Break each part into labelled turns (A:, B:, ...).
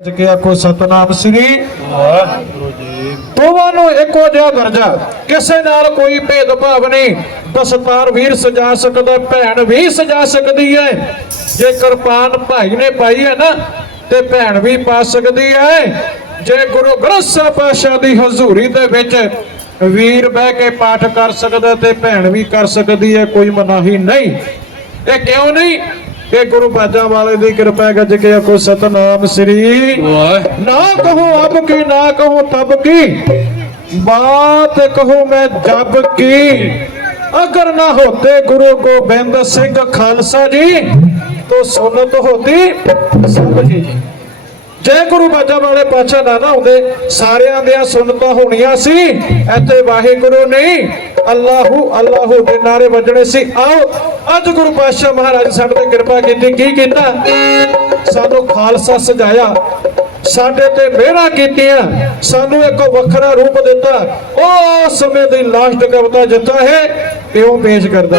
A: ਕਿ ਆਖੋ ਸਤਨਾਮ ਸ੍ਰੀ
B: ਵਾਹਿਗੁਰੂ ਜੀ।
A: ਦੋਵਾਂ ਨੂੰ ਇੱਕੋ ਜਿਹਾ ਦਰਜਾ। ਕਿਸੇ ਨਾਲ ਕੋਈ ਭੇਦਭਾਵ ਨਹੀਂ। ਦਸਤਾਰ ਵੀਰ ਸਜਾ ਸਕਦਾ ਭੈਣ ਵੀ ਸਜਾ ਸਕਦੀ ਹੈ। ਜੇ ਕਿਰਪਾਨ ਭਾਈ ਨੇ ਪਾਈ ਹੈ ਨਾ ਤੇ ਭੈਣ ਵੀ ਪਾ ਸਕਦੀ ਹੈ। ਜੇ ਗੁਰੂ ਗ੍ਰੰਥ ਸਾਹਿਬ ਪਾਤਸ਼ਾਹ ਦੀ ਹਜ਼ੂਰੀ ਦੇ ਵਿੱਚ ਵੀਰ ਬਹਿ ਕੇ ਪਾਠ ਕਰ ਸਕਦਾ ਤੇ ਭੈਣ ਵੀ ਕਰ ਸਕਦੀ ਹੈ ਕੋਈ ਮਨਾਹੀ ਨਹੀਂ। ਇਹ ਕਿਉਂ ਨਹੀਂ? ਇਹ ਗੁਰੂ ਬਾਜਾਂ ਵਾਲੇ ਦੀ ਕਿਰਪਾ ਗੱਜ ਕੇ ਆਖੋ ਸਤਨਾਮ ਸ੍ਰੀ
B: ਵਾਹਿਗੁਰੂ
A: ना कहो अब की ना कहो तब की बात कहो मैं जब की अगर ना होते गुरु गोबिंद सिंह खालसा जी तो सुनत होती सब जी ਜੇ ਗੁਰੂ ਬਾਜਾ ਵਾਲੇ ਪਾਛਾ ਨਾ ਨਾ ਹੁੰਦੇ, ਸਾਰਿਆਂ ਦੀਆਂ ਸੁਨਤਾਂ ਹੋਣੀਆਂ ਸੀ, ਇੱਥੇ ਵਾਹਿਗੁਰੂ ਨਹੀਂ, ਅੱਲਾਹੂ ਅੱਲਾਹੂ ਦੇ ਨਾਰੇ ਵੱਜਣੇ ਸੀ। ਆਓ, ਅੱਜ ਗੁਰੂ ਪਾਤਸ਼ਾਹ ਮਹਾਰਾਜ ਸਾਡੇ ਤੇ ਕਿਰਪਾ ਕੀਤੀ, ਕੀ ਕੀਤਾ? ਸਾਨੂੰ ਖਾਲਸਾ ਸਜਾਇਆ, ਸਾਡੇ ਤੇ ਮਿਹਰਾਂ ਕੀਤੀਆਂ, ਸਾਨੂੰ ਇੱਕ ਵੱਖਰਾ ਰੂਪ ਦਿੱਤਾ। ਉਹ ਸਮੇਂ ਦੀ ਲਾਸਟ ਕਵਿਤਾ ਜਿੱਤਾ ਹੈ ਉਹ ਪੇਸ਼ ਕਰਦਾ।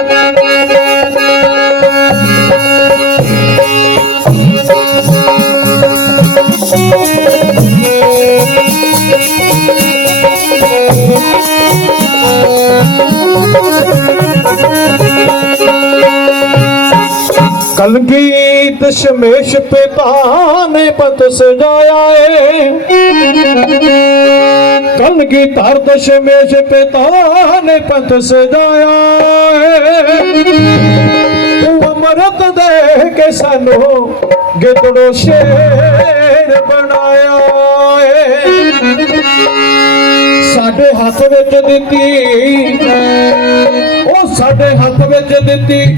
A: ਕਲਗੀ ਦਸ਼ਮੇਸ਼ ਪਿਤਾ ਨੇ ਪਤ ਸਜਾਇਆ ਏ। ਕਲਗੀ ਧਰ ਦਸ਼ਮੇਸ਼ ਪਿਤਾ ਨੇ ਪਤ ਸਜਾਇਆ ਏ। ਤੂੰ ਅਮਰਤ ਦੇ ਕੇ ਸਾਨੂੰ ਗਿੱਦੜੋ ਸ਼ੇਰ ਬਣਾਇਆ ਏ। ਸਾਡੇ ਹੱਥ ਵਿੱਚ ਦਿੱਤੀ, ਉਹ ਸਾਡੇ ਹੱਥ ਵਿੱਚ ਦਿੱਤੀ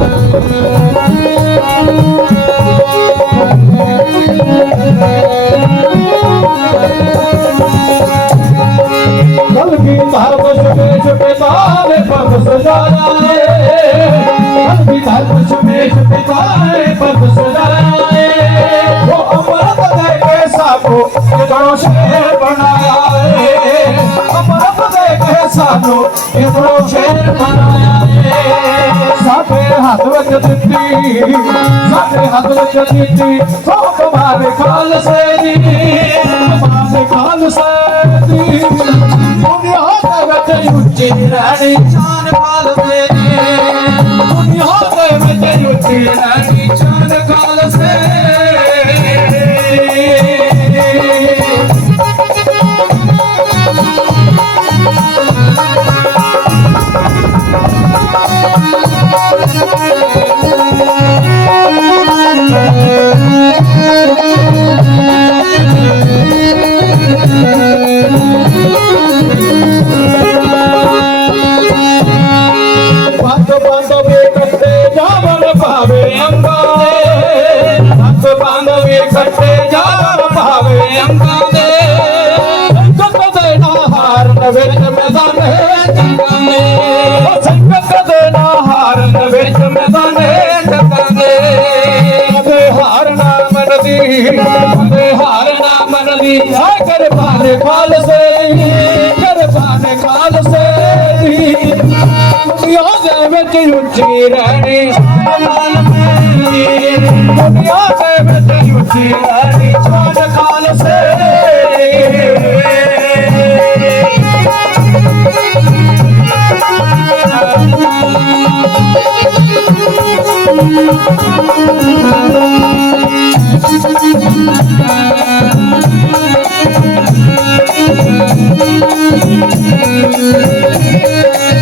A: ਕਲਗੀ ਧਰ ਦਸ਼ਮੇਸ਼ ਪਿਤਾ ਨੇ ਪਦ ਸਜਾਇਆ ਕਲਗੀ ਧਰ ਦਸ਼ਮੇਸ਼ ਪਿਤਾ ਨੇ ਪਦ ਸਜਾਇਆ ਉਹ ਅਮਰਤ ਦੇ ਕੇ ਸਾਕੋ ਕਿਦੋਂ ਸ਼ੇਰ ਬਣਾਇਆ ਏ। ਅਮਰਤ ਦੇ ਕੇ ਸਾਕੋ ਕਿਦੋਂ ਸ਼ੇਰ ਬਣਾਇਆ ਏ। ਸਾਡੇ ਹੱਥ ਵਿੱਚ ਦਿੱਤੀ ਸਾਡੇ ਹੱਥ ਵਿੱਚ ਦਿੱਤੀ ਸੋ ਕਮਾਲ ਖਾਲਸੇ ਦੀ ਕਮਾਲ ਖਾਲਸੇ ਦੀ ਦੁਨੀਆ ਦੇ ਵਿੱਚ ਉੱਚੀ ਰਹਿਣੀ ਸ਼ਾਨ ਖਾਲਸੇ ਦੀ ਦੁਨੀਆ ਦੇ ਵਿੱਚ ਉੱਚੀ ਰਹਿਣੀ ਸ਼ਾਨ ਦੀ ਦੇ ਵਿੱਚ ਉੱਚੀ ਰਹਿਣੀ ਮਾਨ ਮੇਰੀ ਦੁਨੀਆ ਦੇ ਵਿੱਚ ਉੱਚੀ ਰਹਿਣੀ ਚਾਨ ਖਾਲਸੇ ਕਤਰਾ ਕਤਰਾ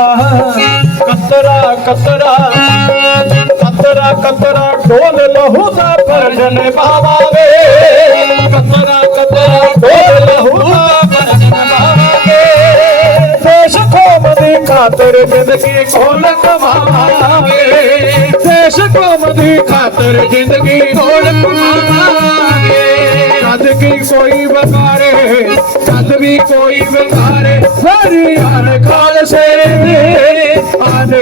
A: ਕਤਰਾ ਕਤਰਾ ਕਤਰਾ ਕਤਰਾ ਢੋਲ ਲਹੂ ਦਾ ਫਰਜ਼ ਨਿਭਾਵਾਂਗੇ ਕਤਰਾ ਕਤਰਾ ਢੋਲ ਲਹੂ ਦਾ ਫਰਜ਼ ਨਿਭਾਵਾਂਗੇ ਦੇਸ਼ ਕੌਮ ਦੀ ਖਾਤਰ ਜ਼ਿੰਦਗੀ ਖੋਲ ਕਮਾਵਾਂਗੇ। ਦੇਸ਼ ਕੌਮ ਦੀ ਖਾਤਰ ਜ਼ਿੰਦਗੀ ਖੋਲ ਕਮਾਵਾਂਗੇ। ਕਦ ਕੀ ਕੋਈ ਵਕਾਰੇ ਕਦ ਵੀ ਕੋਈ ਵਕਾਰੇ ਹਰੀ ਆਨ ਖਾਲਸੇ ਦੀ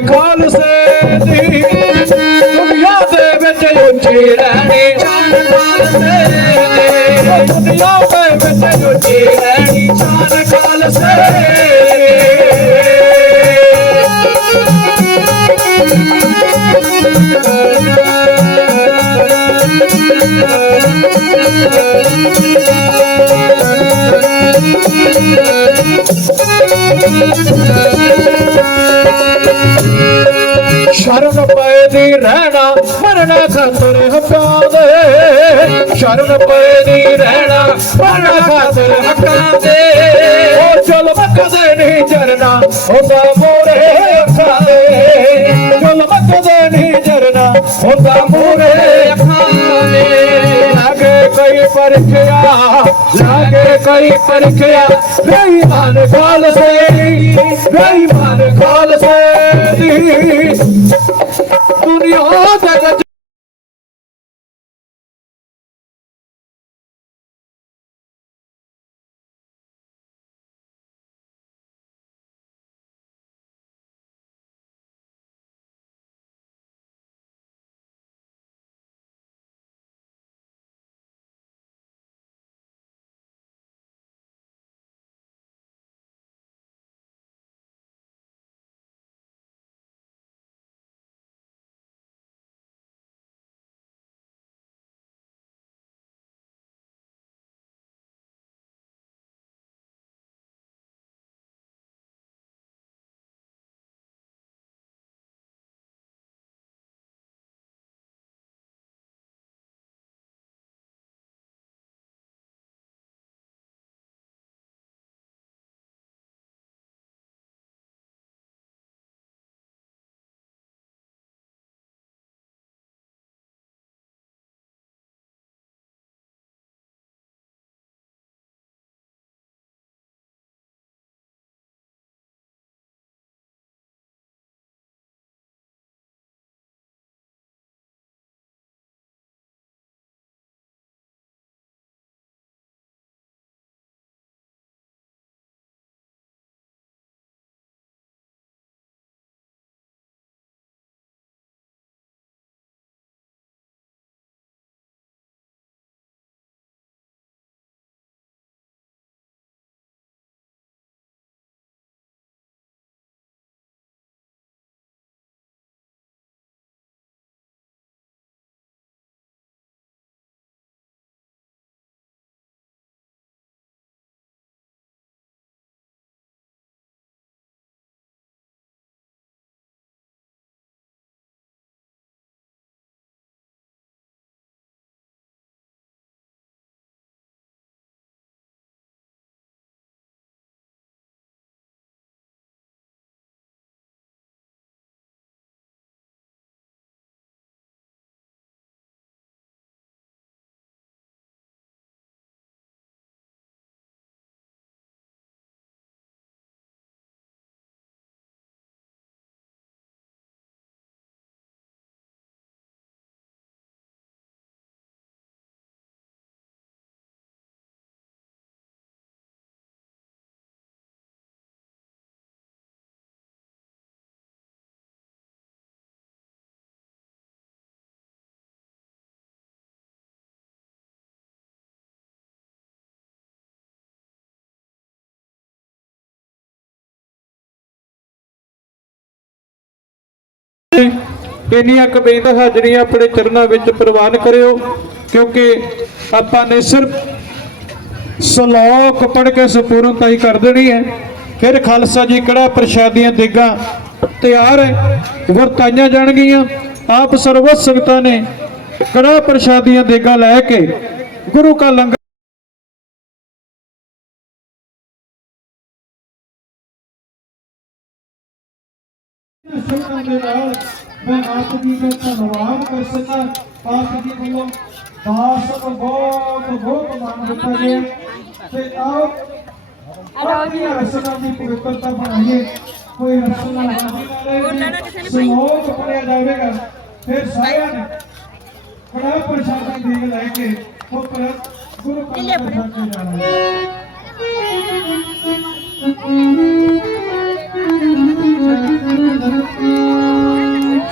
A: ਖਾਲਸੇ ਦੀ। ਦੁਨੀਆ ਦੇ ਵਿੱਚ ਉੱਚੀ ਰਹਿਣੀ ਸ਼ਾਨ ਖਾਲਸੇ ਦੁਨੀਆ ਦੇ ਵਿੱਚ ਉੱਚੀ ਰਹਿਣੀ ਸ਼ਾਨ ਖਾਲਸੇ ਸ਼ਰਨ ਪਏ ਦੀ ਰਹਿਣਾ ਮਰਨਾ ਖਾਤਰ ਹੱਕਾਂ ਦੇ ਸ਼ਰਨ ਪਏ ਦੀ ਰਹਿਣਾ ਮਰਨਾ ਖਾਤਰ ਹੱਕਾਂ ਦੇ ਉਹ ਚਲ ਮੱਕਦੇ ਨਹੀਂ ਜਰਨਾ ਹੁੰਦਾ ਮੋਰੇ ਅੱਖਾਂ ਦੇ ਚਲ ਮੱਕਦੇ ਨਹੀਂ ਜਰਨਾ ਹੁੰਦਾ ਮੋਰੇ ਅੱਖਾਂ ਦੇ ਲਾਗੇ ਕਈ ਪਰਖਿਆ ਲਾਗੇ ਕਈ ਪਰਖਿਆ ਬੇਈਮਾਨ ਖਾਲਸੇ ਬੇਈਮਾਨ ਖਾਲਸੇ ਦੀ। ਦੁਨੀਆ ਜਗਤ ਇੰਨੀਆਂ ਕਬੀਤ ਹਾਜ਼ਰੀਆਂ ਆਪਣੇ ਚਰਨਾਂ ਵਿੱਚ ਪ੍ਰਵਾਨ ਕਰਿਓ, ਕਿਉਂਕਿ ਆਪਾਂ ਨੇ ਸਿਰਫ ਸ਼ਲੋਕ ਪੜ੍ਹ ਕੇ ਸੰਪੂਰਨਤਾ ਹੀ ਕਰ ਦੇਣੀ ਹੈ। ਫਿਰ ਖਾਲਸਾ ਜੀ ਕੜਾ ਪ੍ਰਸ਼ਾਦੀਆਂ ਦੇਗਾ? ਤਿਆਰ ਹੈ, ਵਰਤਾਈਆਂ ਜਾਣਗੀਆਂ। ਆਪ ਸਰਵਤ ਸੰਗਤਾਂ ਨੇ ਕੜਾ ਪ੍ਰਸ਼ਾਦੀਆਂ ਦੇਗਾ ਲੈ ਕੇ? ਗੁਰੂ ਕਾ ਲੰਗਰ ਦੇ ਨਾਲ ਮੈਂ ਆਪ ਜੀ ਦਾ ਧੰਨਵਾਦ ਕਰ ਸਕਾਂ। ਆਪ ਜੀ ਵੱਲੋਂ ਦਾਸ ਨੂੰ ਬਹੁਤ ਬਹੁਤ ਮਾਨ ਦਿੱਤਾ ਗਿਆ। ਤੇ ਆਓ ਆਪਣੀ ਰਸਨਾ ਦੀ ਪਵਿੱਤਰਤਾ ਬਣਾਈਏ। ਕੋਈ ਰਸਨਾ ਨਹੀਂ ਸਮੋਗ ਪੜਿਆ ਜਾਵੇਗਾ। ਫਿਰ ਸਾਰਿਆਂ ਨੇ ਬੜਾ ਪ੍ਰਸ਼ਾਦਾ ਦੇ ਲੈ ਕੇ ਉਹ ਪਰ ਗੁਰੂ ਕਾ ਪ੍ਰਸ਼ਾਦ ਜਾਣਾ ਸਮੋਗ ਪਵਨ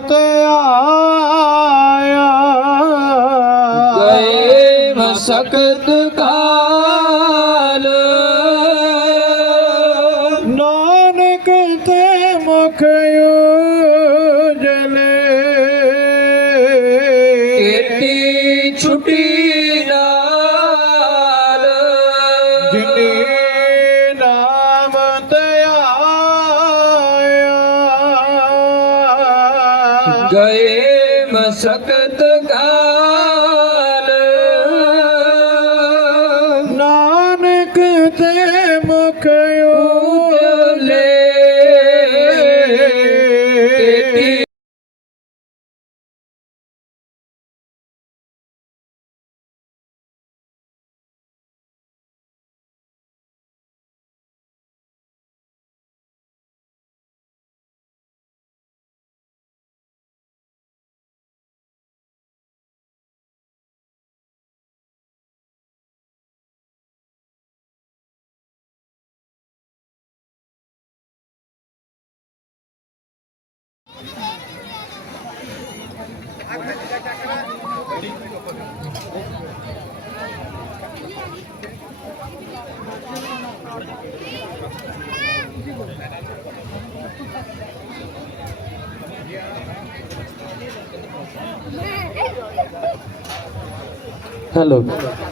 A: ਤੇ ਆਇਆ।
C: ਗਏ ਮਸਕਤ
D: Hello.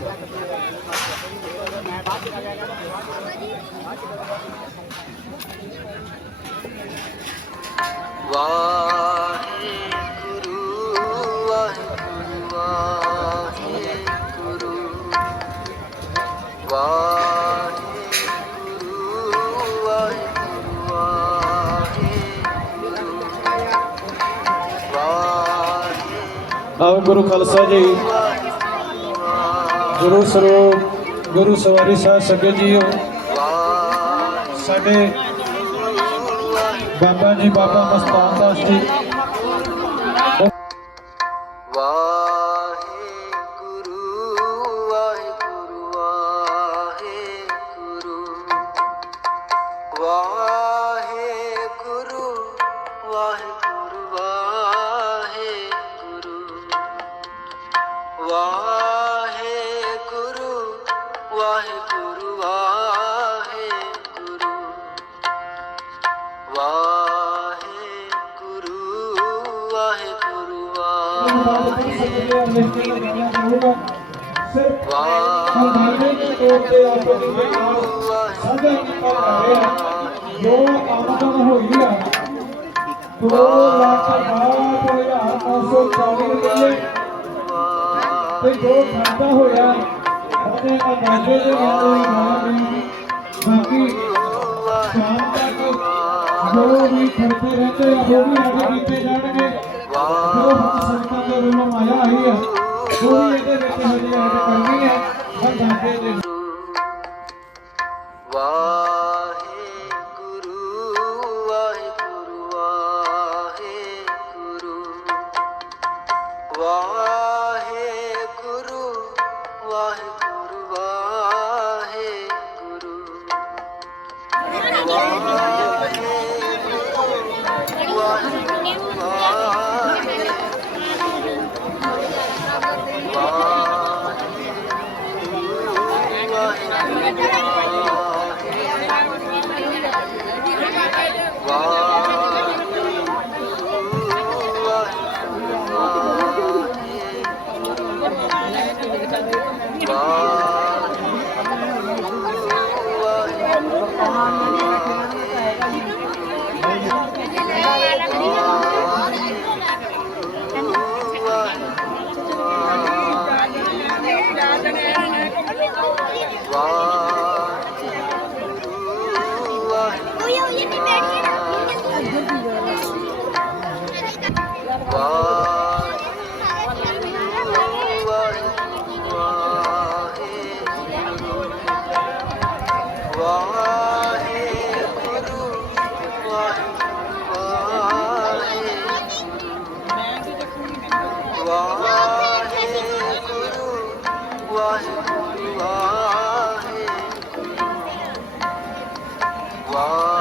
A: ਆਓ ਗੁਰੂ ਖਾਲਸਾ ਜੀ। ਗੁਰੂ ਸਰੂਪ, ਗੁਰੂ ਸਵਾਰੀ ਸਾਹਿਬ ਸੱਜਣ ਜੀਓ। ਸਾਡੇ ਬਾਬਾ ਜੀ, ਬਾਬਾ ਮਸਤਾਨ ਦਾਸ ਜੀ।
D: ਵਾਹਿਗੁਰੂ ਵਾਹਿਗੁਰੂ
A: ਜੋ ਆਮਦਨ ਹੋਈ ਆ 2 ਲੱਖ 940 ਰੁਪਏ ਤੇ ਜੋ ਖਰਚਾ ਹੋਇਆ ਉਹਦੇ ਅਨਾਜੇ ਦੇ ਨਾਲ ਹੀ ਬਾਕੀ ਸ਼ਾਮ ਤੱਕ ਜੋ ਵੀ ਖਰਚੇ ਰਹਿੰਦੇ ਆ, ਉਹ ਵੀ ਅਦਾ ਕੀਤੇ ਜਾਣਗੇ। ਜੋ ਸੰਤਾਂ ਦੇ ਵੱਲੋਂ ਆਇਆ, ਆਈ ਆ ਉਹ ਵੀ ਇਹਦੇ ਵਿੱਚ ਹਜੇ ਐਡ ਕਰਨੀ ਹੈ। ਅੰਦਾਜ਼ੇ ਦੇ
D: 와.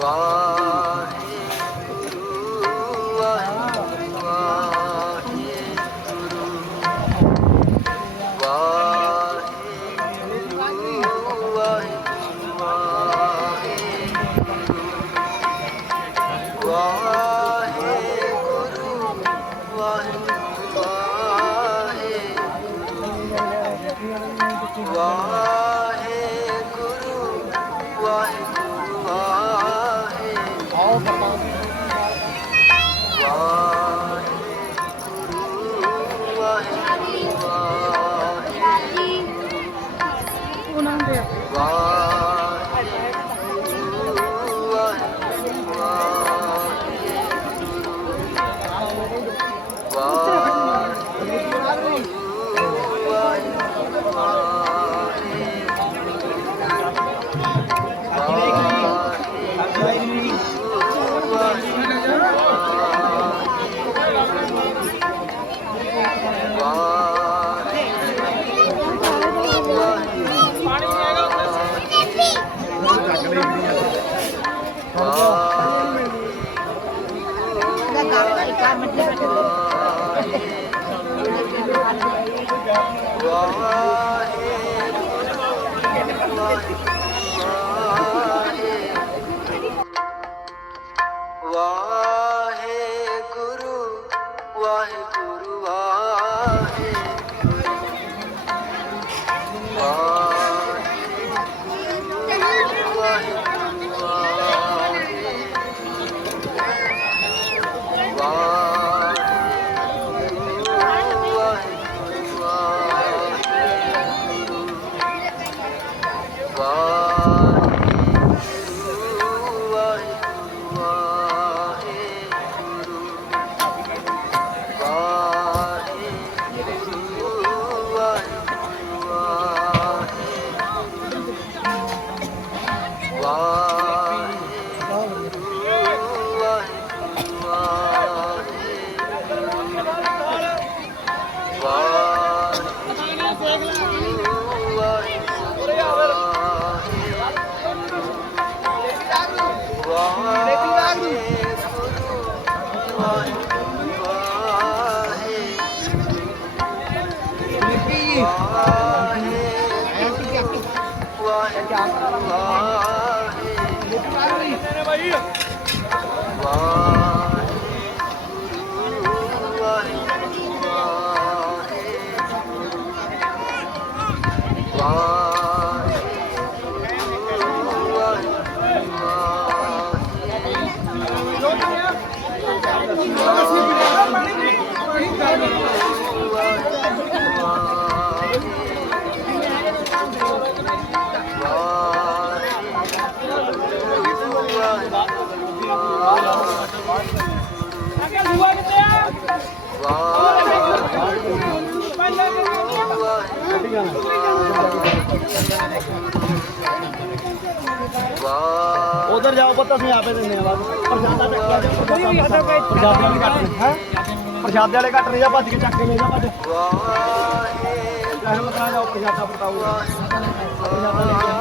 D: Wow. ਵਾਹਿਗੁਰੂ
E: 아.
F: ਉਧਰ ਜਾਓ ਪੁੱਤ ਅਸੀਂ ਆਪੇ ਦਿੰਦੇ ਆ ਬਾਅਦ ਪ੍ਰਸ਼ਾਦਾ ਪ੍ਰਸ਼ਾਦੇ ਵਾਲੇ ਕੱਟ ਨੇ ਹੈ ਪ੍ਰਸ਼ਾਦੇ ਵਾਲੇ ਕੱਟ ਨੇ ਜਾ ਭੱਜ ਕੇ ਚੱਕ ਕੇ ਲੈ ਜਾ ਭੱਜ। ਰਹਿਮਤ ਨਾਲ ਜਾਓ ਪ੍ਰਸ਼ਾਦਾ ਪ੍ਰਸ਼ਾਦਾ ਲੈ ਕੇ ਆਓ।